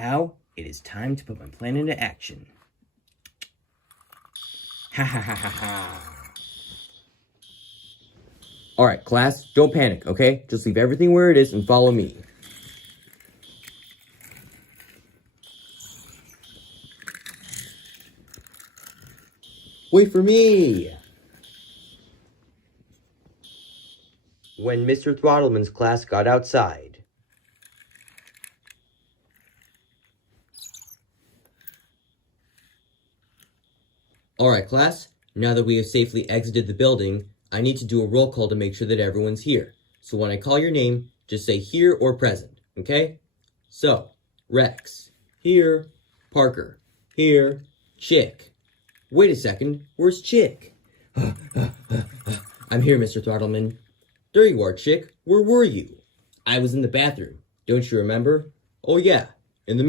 Now, it is time to put my plan into action. Ha ha ha ha ha. Alright, class, don't panic, okay? Just leave everything where it is and follow me. Wait for me! When Mr. Throttleman's class got outside. Alright, class, now that we have safely exited the building, I need to do a roll call to make sure that everyone's here. So when I call your name, just say here or present, okay? So, Rex, here. Parker, here. Chick. Wait a second, where's Chick? I'm here, Mr. Throttleman. There you are, Chick. Where were you? I was in the bathroom. Don't you remember? Oh yeah, in the